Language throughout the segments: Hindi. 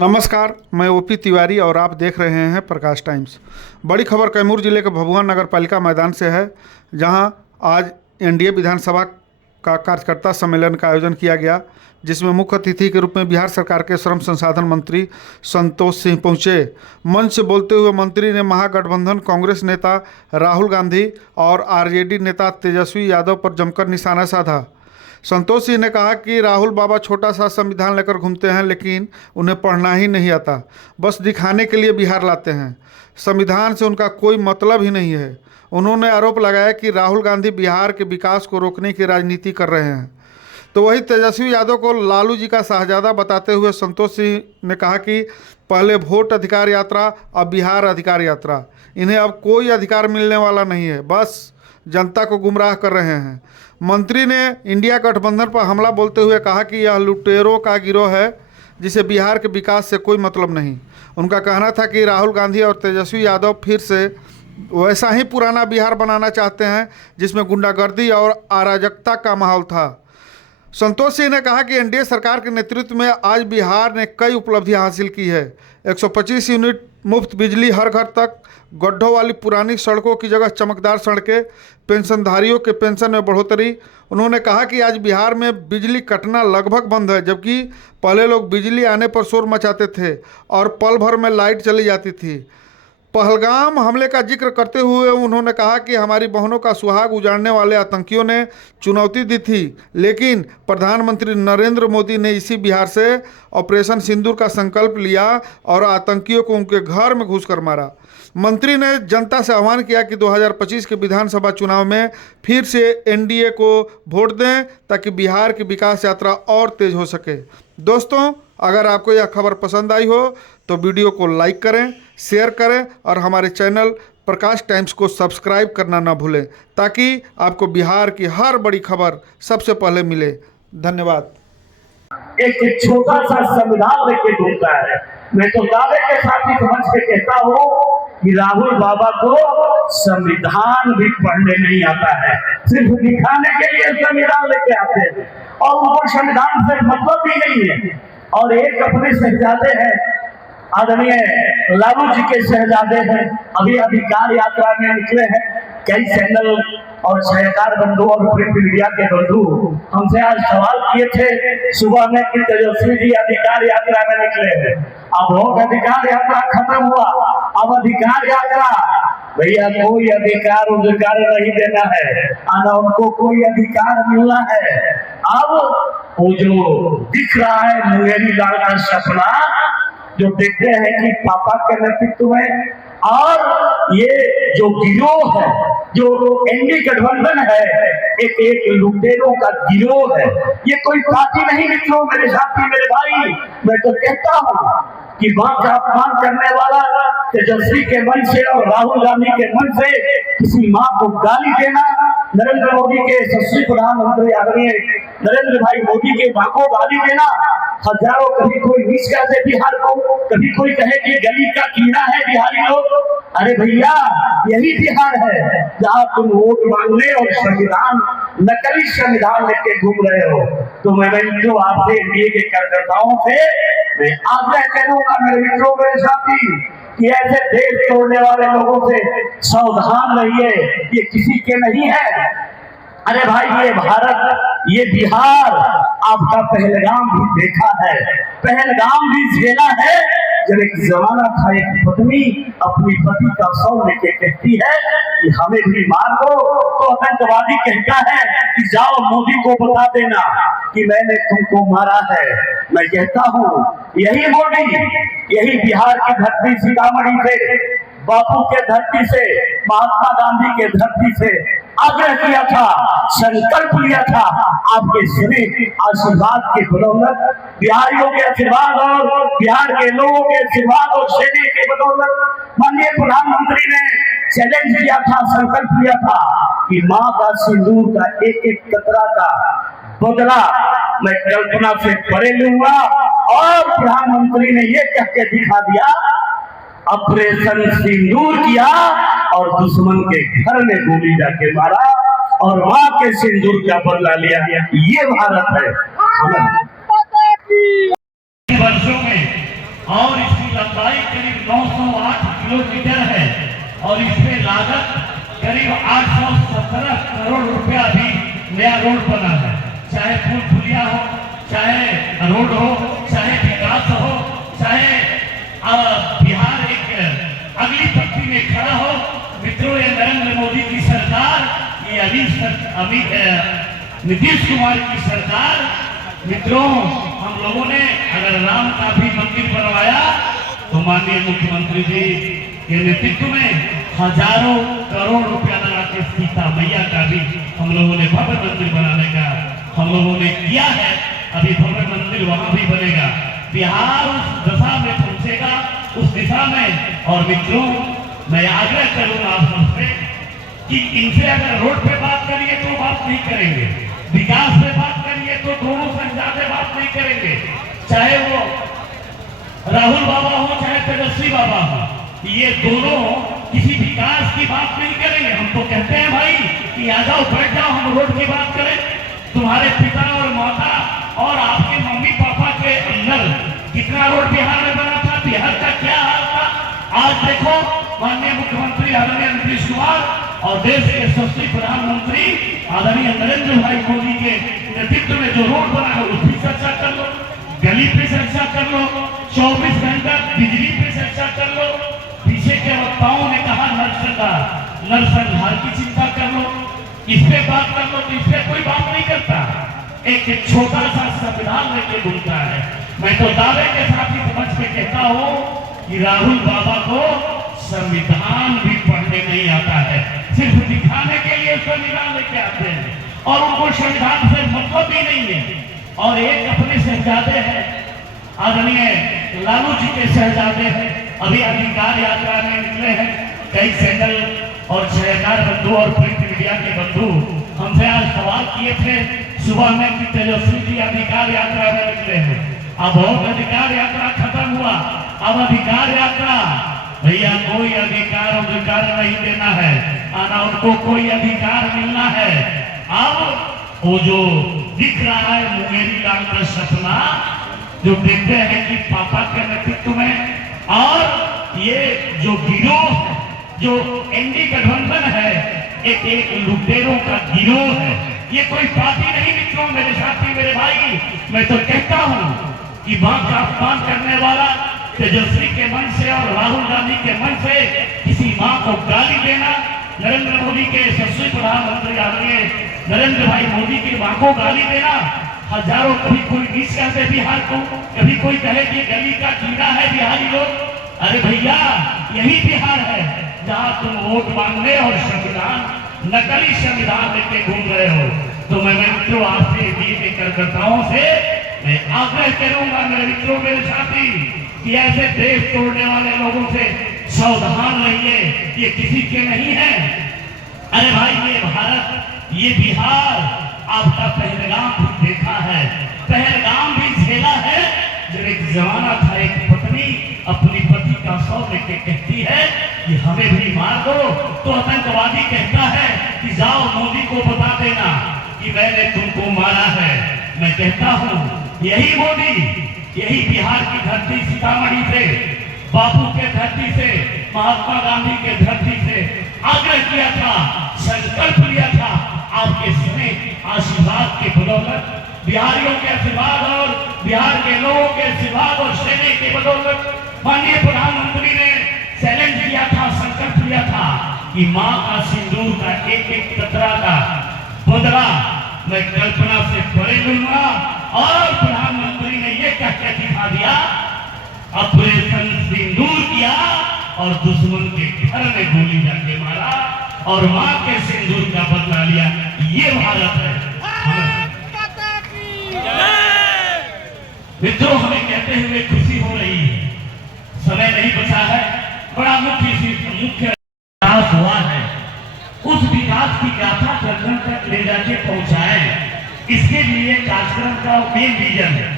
नमस्कार, मैं ओपी तिवारी और आप देख रहे हैं प्रकाश टाइम्स। बड़ी खबर कैमूर जिले के भभुआ नगर पालिका मैदान से है, जहां आज एनडीए विधानसभा का कार्यकर्ता सम्मेलन का आयोजन किया गया, जिसमें मुख्य अतिथि के रूप में बिहार सरकार के श्रम संसाधन मंत्री संतोष सिंह पहुंचे। मंच से बोलते हुए मंत्री ने महागठबंधन कांग्रेस नेता राहुल गांधी और आरजेडी नेता तेजस्वी यादव पर जमकर निशाना साधा। संतोष सिंह ने कहा कि राहुल बाबा छोटा सा संविधान लेकर घूमते हैं, लेकिन उन्हें पढ़ना ही नहीं आता, बस दिखाने के लिए बिहार लाते हैं। संविधान से उनका कोई मतलब ही नहीं है। उन्होंने आरोप लगाया कि राहुल गांधी बिहार के विकास को रोकने की राजनीति कर रहे हैं। तो वही तेजस्वी यादव को लालू जी का शाहजादा बताते हुए संतोष सिंह ने कहा कि पहले वोट अधिकार यात्रा, अब बिहार अधिकार यात्रा। इन्हें अब कोई अधिकार मिलने वाला नहीं है, बस जनता को गुमराह कर रहे हैं। मंत्री ने इंडिया गठबंधन पर हमला बोलते हुए कहा कि यह लुटेरों का गिरोह है, जिसे बिहार के विकास से कोई मतलब नहीं। उनका कहना था कि राहुल गांधी और तेजस्वी यादव फिर से वैसा ही पुराना बिहार बनाना चाहते हैं, जिसमें गुंडागर्दी और अराजकता का माहौल था। संतोष सिंह ने कहा कि एनडीए सरकार के नेतृत्व में आज बिहार ने कई उपलब्धियां हासिल की है। 125 यूनिट मुफ्त बिजली हर घर तक, गड्ढों वाली पुरानी सड़कों की जगह चमकदार सड़कें, पेंशनधारियों के पेंशन में बढ़ोतरी। उन्होंने कहा कि आज बिहार में बिजली कटना लगभग बंद है, जबकि पहले लोग बिजली आने पर शोर मचाते थे और पल भर में लाइट चली जाती थी। पहलगाम हमले का जिक्र करते हुए उन्होंने कहा कि हमारी बहनों का सुहाग उजाड़ने वाले आतंकियों ने चुनौती दी थी, लेकिन प्रधानमंत्री नरेंद्र मोदी ने इसी बिहार से ऑपरेशन सिंदूर का संकल्प लिया और आतंकियों को उनके घर में घुसकर मारा। मंत्री ने जनता से आह्वान किया कि 2025 के विधानसभा चुनाव में फिर से एनडीए को वोट दें, ताकि बिहार की विकास यात्रा और तेज हो सके। दोस्तों, अगर आपको यह खबर पसंद आई हो तो वीडियो को लाइक करें, शेयर करें और हमारे चैनल प्रकाश टाइम्स को सब्सक्राइब करना ना भूलें, ताकि आपको बिहार की हर बड़ी खबर सबसे पहले मिले। धन्यवाद। एक छोटा सा संविधान लेके घूमता है। मैं तो दावे के साथ ही समझ के कहता हूँ कि राहुल बाबा को संविधान भी पढ़ने नहीं आता है, सिर्फ दिखाने के लिए संविधान लेके आते हैं और उनको संविधान से मतलब भी नहीं है। और एक अपने शहजादे हैं, आदरणीय लालू जी के शहजादे हैं, अभी अधिकार यात्रा में निकले हैं। कई चैनल और सहकार बंधु और प्रिंट मीडिया के बंधु हमसे आज सवाल किए थे सुबह में कि तेजस्वी जी अधिकार यात्रा में निकले हैं। अब वोट अधिकार यात्रा खत्म हुआ, अब अधिकार यात्रा। भैया, कोई अधिकार उधिकार नहीं देना है, आना उनको कोई अधिकार मिलना है। अब वो जो दिख रहा है मुंगेरी लाल का सपना, जो देखते हैं कि पापा के नेतृत्व में और ये जो गिरोह है, जो एनडीए गठबंधन है, एक लुटेरों का गिरोह है। ये कोई पार्टी नहीं मित्रों, मेरे साथी, मेरे भाई। मैं तो कहता हूँ कि मां का अपमान करने वाला तेजस्वी के मन से और राहुल गांधी के मन से किसी मां को गाली देना, नरेंद्र मोदी के यशस्वी प्रधानमंत्री आदरणीय नरेंद्र भाई मोदी के मां को गाली देना, हजारों, कभी कोई मिस कर दे बिहार को, कभी कोई कहे कि गली का कीड़ा है बिहारी लोग। अरे भैया, यही बिहार है जहाँ तुम वोट मांगने और संविधान, नकली संविधान लेके घूम रहे हो। तो मैं जो आपसे एनडीए के कार्यकर्ताओं से मैं आग्रह करूंगा, मेरे मित्रों, मेरे साथी, कि ऐसे देश तोड़ने वाले लोगों से सावधान रहिए, ये किसी के नहीं है। अरे भाई, ये भारत, ये बिहार आपका पहलगाम भी देखा है, पहलगाम भी झेला है। जब एक जमाना था, एक पत्नी अपनी पति का शव लेके कहती है कि हमें भी मार दो, तो आतंकवादी कहता है कि जाओ मोदी को बता देना कि मैंने तुमको मारा है। मैं कहता हूँ यही मोदी, यही बिहार की धरती सीतामढ़ी से, बापू के धरती से, महात्मा गांधी के धरती से आग्रह किया था, संकल्प लिया था। आपके सभी आशीर्वाद के बदौलत, बिहारियों के आशीर्वाद और बिहार के लोगों के आशीर्वाद और सेने के बदौलत माननीय प्रधानमंत्री ने चैलेंज किया था, संकल्प लिया था कि मां का सिंदूर का एक एक कतरा का बदला मैं कल्पना से परे लूंगा। और प्रधानमंत्री ने ये कह के दिखा दिया, ऑपरेशन सिंदूर किया और दुश्मन के घर में गोली जाके मारा और मां के सिंदूर का बदला लिया। ये भारत है। वर्षों में और इसकी लंबाई करीब 908 किलोमीटर है और इसमें लागत करीब 817 करोड़ रुपया भी नया रोड बना है। चाहे फूल फुलिया हो, चाहे रोड हो, चाहे विकास हो, चाहे बिहार एक अगली पंक्ति में खड़ा हो। मित्रों, ये नरेंद्र मोदी की सरकार, ये नीतीश कुमार की सरकार, मित्रों हम लोगों ने अगर राम का भी मंदिर बनवाया तो माननीय मुख्यमंत्री जी के नेतृत्व में हजारों करोड़ रुपया लगा के सीता मैया का भी हम लोगों ने भव्य मंदिर बनाने का हम लोगों ने किया है। अभी भव्य मंदिर वहां भी बनेगा। बिहार उस दशा में पहुंचेगा, उस दिशा में। और मित्रों, मैं आग्रह करूंगा आप सबसे कि इनसे अगर रोड पे बात करिए तो बात नहीं करेंगे, विकास पे बात करिए तो दोनों से ज्यादा बात नहीं करेंगे। चाहे वो राहुल बाबा हो, चाहे तेजस्वी बाबा हो, ये दोनों किसी विकास की बात नहीं करेंगे। हम तो कहते हैं भाई कि आ जाओ, बैठ जाओ, हम रोड की बात करें। तुम्हारे पिता और माता और आपके मम्मी पापा के अंदर कितना रोड बिहार में बना था, बिहार का क्या हाल था। आज देखो माननीय मुख्यमंत्री आदरणीय नीतीश कुमार और देश के यशस्वी प्रधानमंत्री आदरणीय नरेंद्र भाई मोदी के नेतृत्व में जो रोड बना है उसकी चर्चा कर लो, गली पे चर्चा कर लो, 24 घंटा बिजली पे चर्चा कर लो। पीछे के वक्ताओं ने कहा नरसंहार की चिंता कर लो, इस पे बात कर लो, तो इस पे कोई बात नहीं करता। एक छोटा सा संविधान लेके घूमता है। मैं तो दावे के साथ ही समझ के कहता हूँ कि राहुल बाबा को संविधान भी पढ़ने नहीं आता है, सिर्फ दिखाने के लिए संविधान लेके आते हैं और उनको संविधान से मतलब भी नहीं है। और एक अपने शहजादे हैं, आदरणीय लालू जी के शहजादे हैं, अभी अधिकार यात्रा में निकले हैं। कई चैनल और छायाकार बंधु और प्रिंट मीडिया के बंधु हमसे आज सवाल किए थे सुबह में कि तेजस्वी जी अधिकार यात्रा में निकले हैं। अब बहुत अधिकार यात्रा खत्म हुआ, अब अधिकार यात्रा भैया कोई अधिकार नहीं देना है, आना उनको कोई अधिकार मिलना है। अब वो जो दिख रहा है मुंगेरी लाल का सपना जो देखते हैं कि पापा के नेतृत्व में, और ये जो गिरोह जो एनडी गठबंधन है एक लुटेरों का गिरोह है, ये कोई पार्टी नहीं मित्रों, मेरे साथी, मेरे भाई। मैं तो कहता हूँ कि मां का अपमान करने वाला तेजस्वी के मन से और राहुल गांधी के मन से किसी मां को गाली देना, नरेंद्र मोदी के यशस्वी प्रधानमंत्री आदरणीय नरेंद्र भाई मोदी की मां को गाली देना, हजारों, कभी कोई नीच कहते बिहार को, कभी कोई कहे कि गली का कीड़ा है बिहारी लोग। अरे भैया, यही बिहार है जहां तुम वोट मांगने और संविधान, नकली संविधान लेके घूम रहे हो। तो मैं मित्रों आपसे के कार्यकर्ताओं से मैं आग्रह करूंगा, मेरे मित्रों, मेरे साथी, कि ऐसे देश तोड़ने वाले लोगों से सावधान रहिए, ये किसी के नहीं है। अरे भाई, ये भारत, ये बिहार आपका पहलगाम भी देखा है, पहलगाम भी झेला है। जब एक जमाना था, एक पत्नी अपनी पति का शव लेके कहती है कि हमें भी मार दो, तो आतंकवादी कहता है कि जाओ मोदी को बता देना कि मैंने तुमको मारा है। मैं कहता हूँ यही मोदी, यही बिहार की धरती, सीतामढ़ी से, बापू के धरती से, महात्मा गांधी के धरती से आग्रह किया था, संकल्प लिया था, आपके स्नेह आशीर्वाद के बदौलत, बिहारियों के आशीर्वाद और बिहार के लोगों के आशीर्वाद और सेने के बदौलत माननीय प्रधानमंत्री ने चैलेंज किया था, संकल्प लिया था कि मां का सिंदूर का एक एक कतरा का बदला मैं कल्पना से परे लूंगा। और प्रधानमंत्री ने यह कह के दिखा दिया, ऑपरेशन सिंदूर किया और दुश्मन के घर में गोली जाके मारा और मां के सिंदूर का बदला लिया। ये भारत है। मित्रों, हमें कहते हुए खुशी हो रही है, समय नहीं बचा है, बड़ा मुख्य विकास हुआ है, उस विकास की गाथा जन तक ले जाके पहुंचाए, इसके लिए कार्यक्रम का मेन रीजन है।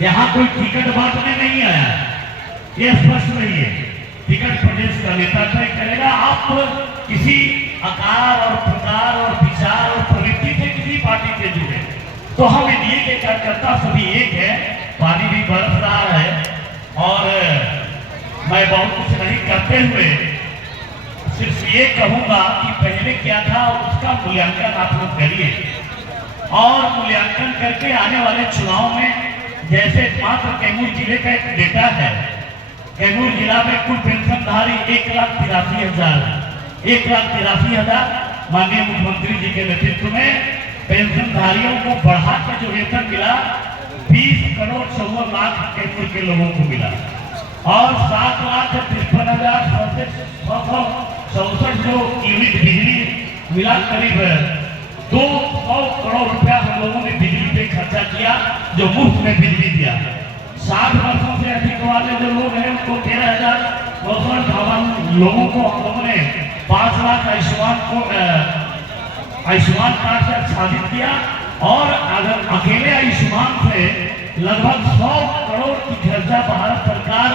यहाँ कोई टिकट बांटने नहीं आया, यह स्पष्ट नहीं है। टिकट प्रदेश का नेता तय करेगा। आप किसी आकार और प्रकार और विचार और प्रवृत्ति से किसी पार्टी से जुड़े, तो हम एनडीए के कार्यकर्ता सभी एक है। पानी भी बरस रहा है और मैं बहुत कुछ नहीं करते हुए सिर्फ ये कहूंगा कि पहले क्या था उसका मूल्यांकन आप लोग करिए, और मूल्यांकन करके आने वाले चुनाव में, जैसे मात्र कैमूर जिले का एक डेटा है, कैमूर जिला में कुल पेंशनधारी 1,83,000 माननीय मुख्यमंत्री जी के नेतृत्व में पेंशनधारियों को बढ़ा के जो वेतन मिला 20,54,00,000 कैमूर के लोगों को मिला, और 7,53,664 जो यूनिट बिजली मिला, करीब 200 करोड़ रुपया हम लोगों ने बिजली पे खर्चा किया, जो मुफ्त में बिजली दिया। 60 वर्षों से अधिक वाले जो लोग हैं उनको 13,958 लोगों को हम लोगों ने 5 लाख आयुष्मान कार्ड से आच्छादित किया, और अगर अकेले आयुष्मान से लगभग 100 करोड़ की खर्चा भारत सरकार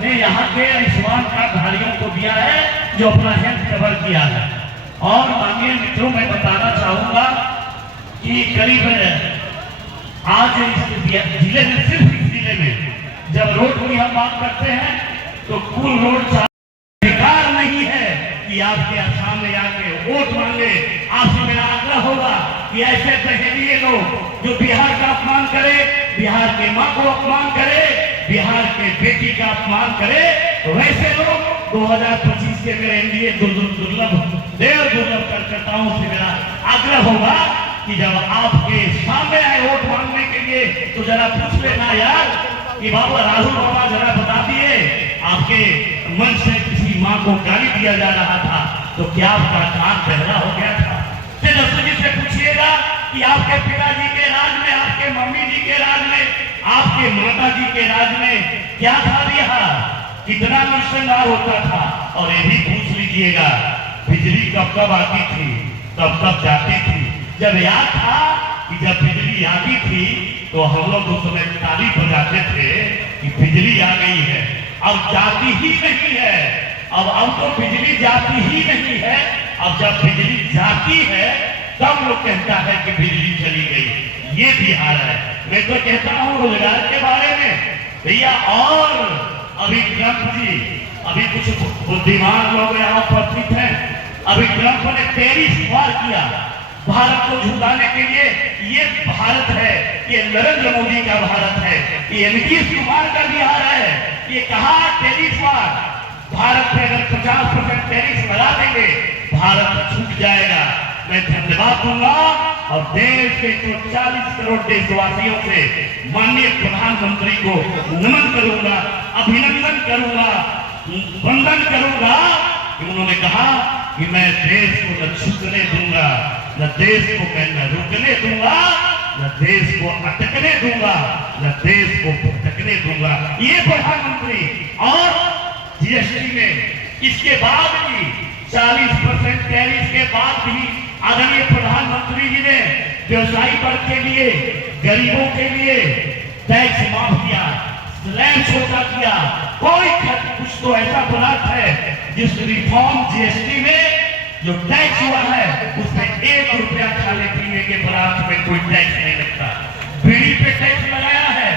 ने यहाँ के आयुष्मान कार्ड धारियों को दिया है, जो अपना हेल्थ कवर किया है। और माननीय मित्रों, मैं बताना चाहूंगा कि करीब आज इस जिले में, सिर्फ इस जिले में जब रोड की हम बात करते हैं तो कुल रोड अधिकार नहीं है कि आपके सामने आके वोट मांगे। आपसे मेरा आग्रह होगा कि ऐसे दहेड़िए लोग जो बिहार का अपमान करे, बिहार के माँ को अपमान करे, बिहार के बेटी का अपमान करे, तो वैसे लोग 2025 के मेरे एनडीए दुर्लभ कार्यकर्ताओं से मेरा आग्रह होगा कि जब आपके सामने आए वोट मांगने के लिए तो जरा पूछ लेना यार कि बाबा राहुल बाबा जरा बता दिए, आपके मन से किसी माँ को गाली दिया जा रहा था तो क्या आपका कान बहरा हो गया था? तेजस्वी जी से पूछिएगा कि आपके पिताजी के राज में, आपके मम्मी जी के राज में, आपके माता जी के राज में क्या था दिया, कितना नरसंहार होता था। और ये भी पूछ लीजिएगा बिजली कब कब आती थी, कब कब जाती थी। जब याद था कि जब बिजली आती थी तो हम लोग उस समय ताली बजाते थे कि बिजली आ गई है। अब जाती ही नहीं है, अब तो बिजली जाती ही नहीं है। अब जब बिजली जाती है तब लोग कहता है कि बिजली चली गई। ये बिहार है। मैं तो कहता हूँ रोजगार के बारे में भैया, और अभी ट्रंप जी, अभी कुछ बुद्धिमान लोग यहाँ उपस्थित हैं, अभी ट्रंप ने टैरिफ वार किया भारत को झुकाने के लिए। ये भारत है, ये नरेंद्र मोदी का भारत है, ये नीतीश कुमार का बिहार है। ये कहा टैरिफ वार, भारत पे अगर 50% टैरिफ लगा देंगे भारत झुक जाएगा। मैं धन्यवाद दूंगा और देश के 40 करोड़ देशवासियों से माननीय प्रधानमंत्री को नमन करूंगा, अभिनंदन करूंगा, वंदन करूंगा कि उन्होंने कहा कि मैं देश को न झुकने दूंगा, न देश को मैं न रुकने दूंगा, न देश को अटकने दूंगा, न देश को भटकने दूंगा। ये प्रधानमंत्री, और जीएसटी में इसके बाद भी 40% टैरिफ के बाद भी आदरणीय प्रधानमंत्री जी ने व्यवसायी वर्ग के लिए, गरीबों के लिए टैक्स माफ किया, स्लैब छोटा किया। कोई कुछ तो ऐसा प्लाट है जिस रिफॉर्म जीएसटी में जो टैक्स हुआ है उसमें 1 रुपया खाने पीने के पदार्थ में कोई टैक्स नहीं लगता। बीड़ी पे टैक्स लगाया है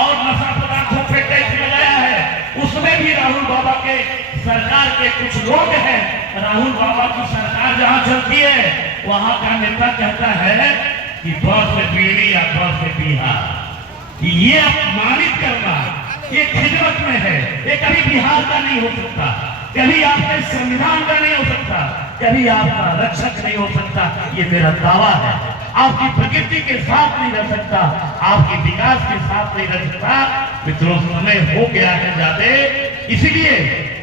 और नशा पदार्थों पे टैक्स लगाया है। उसमें भी राहुल बाबा के सरकार के कुछ लोग हैं, राहुल बाबा की सरकार जहां चलती है वहां का नेता कहता है कि बस से बीड़ी या बस से बिहार। ये अपमानित करना, ये खिदमत में है। ये कभी बिहार का नहीं हो सकता, कभी आपके संविधान का नहीं हो सकता, कभी आपका रक्षक नहीं हो सकता। ये मेरा दावा है। आपकी प्रकृति के साथ नहीं रह सकता, आपके विकास के साथ नहीं रह सकता। मित्रों, समय हो गया है ज्यादा, इसलिए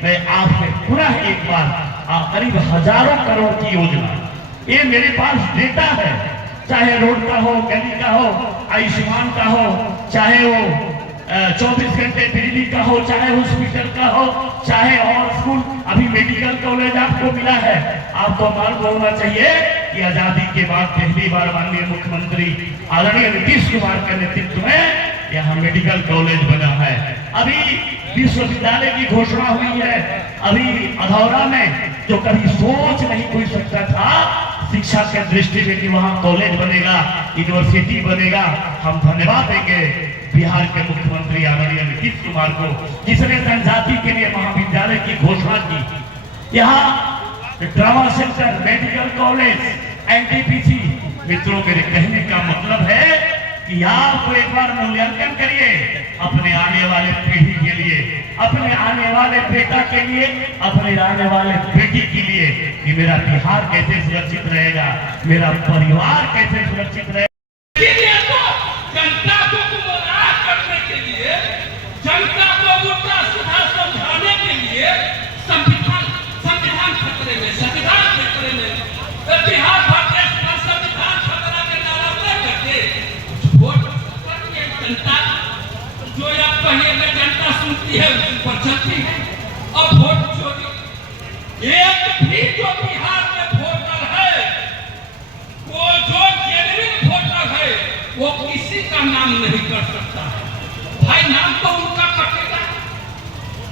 मैं आपसे पुनः एक बार, करीब हजारों करोड़ की योजना, ये मेरे पास डेटा है, चाहे रोड का हो, गली का हो, आयुष्मान का हो, चाहे वो 24 घंटे बिजली का हो, चाहे हॉस्पिटल का हो, चाहे और स्कूल, अभी मेडिकल कॉलेज आपको मिला है। आपको मालूम होना चाहिए कि आजादी के बाद पहली बार माननीय मुख्यमंत्री आदरणीय नीतीश कुमार के नेतृत्व में यहाँ मेडिकल कॉलेज बना है। अभी विश्वविद्यालय की घोषणा हुई है, अभी अधौरा में, जो कभी सोच नहीं कोई सकता था शिक्षा के दृष्टि में कि वहाँ कॉलेज बनेगा, यूनिवर्सिटी बनेगा। हम धन्यवाद देंगे बिहार के मुख्यमंत्री आदरणीय नीतीश कुमार को, जिसने जनजाति के लिए महाविद्यालय की घोषणा की। यहाँ drama centre, medical college, NTPC. मित्रों, मेरे कहने का मतलब है कि आप एक बार मूल्यांकन करिए अपने आने वाले पीढ़ी के लिए, अपने आने वाले बेटा के लिए, अपने आने वाले बेटी के लिए, कि मेरा बिहार कैसे सुरक्षित रहेगा, मेरा परिवार कैसे सुरक्षित रहेगा। जनता को गुमराह करने के लिए, जनता को उल्टा सीधा समझाने के लिए संविधान खतरे में, संविधान खतरे में, बिहार प्रदेश का संविधान खतरा के नारा दे करके वोट करके जनता जो या पहले जनता सुनती है उस पर चलती है। अब वोट चोरी, एक भी जो बिहार में वोटर है, वो जो जेन्युइन वोटर है, वो किसी का नाम नहीं कर सकता है। भाई नाम तो उनका कटेगा,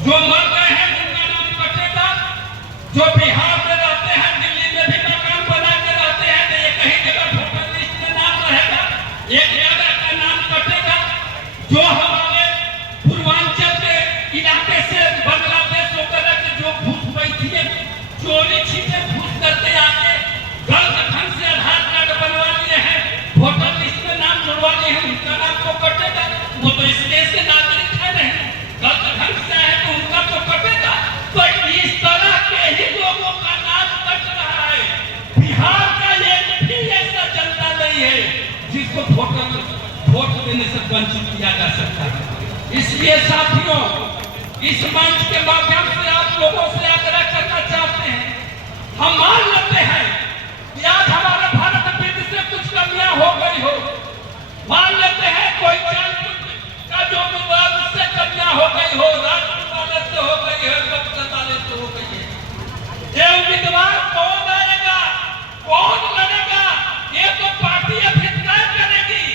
जो मर गए हैं उनका नाम कटेगा, जो बिहार में रहते हैं, दिल्ली में भी मकान बना के रहते हैं, तो ये कहीं जगह वोटर लिस्ट में नाम रहेगा, एक जगह का नाम कटेगा। जो हमारे पूर्वांचल के इलाके से बांग्लादेश वगैरह के जो घूस बैठिए, चोरी छीने घूस करते आके गलत ढंग से आधार कार्ड बनवा लिए हैं, वोटर लिस्ट में नाम जुड़वा लिए हैं, उनका नाम तो कटेगा। वो तो इस देश के नागरिक है नहीं, गलत ढंग से है तो उनका तो कटेगा। तो इस तरह के ही लोगों का नाम कट रहा है। बिहार का एक भी ऐसा जनता नहीं है जिसको वोट देने से वंचित किया जा सकता है। इसलिए साथियों, इस मंच के माध्यम से आप लोगों से आग्रह करना चाहते हैं, हम मान लेते हैं कि आज हमारे भारत विधि से कुछ कमियां हो गई हो, मान लेते हैं कोई का जो विवाद से कमियां हो गई हो, राजनीति से हो गई है, लोकसभा से हो गई है। ये उम्मीदवार कौन आएगा, कौन लड़ेगा, ये तो पार्टी अभी तय करेगी।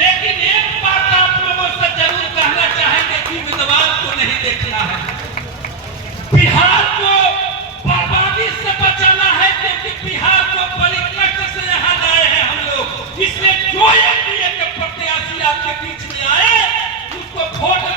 लेकिन एक बात आप लोगों से जरूर कहना चाहेंगे कि उम्मीदवार को नहीं देखना है, बिहार को बर्बादी से बचाना है, क्योंकि बिहार को बड़ी कष्ट से यहाँ लाए हैं हम लोग। इसलिए जो एनडीए के प्रत्याशी आपके बीच में आए, उसको वोट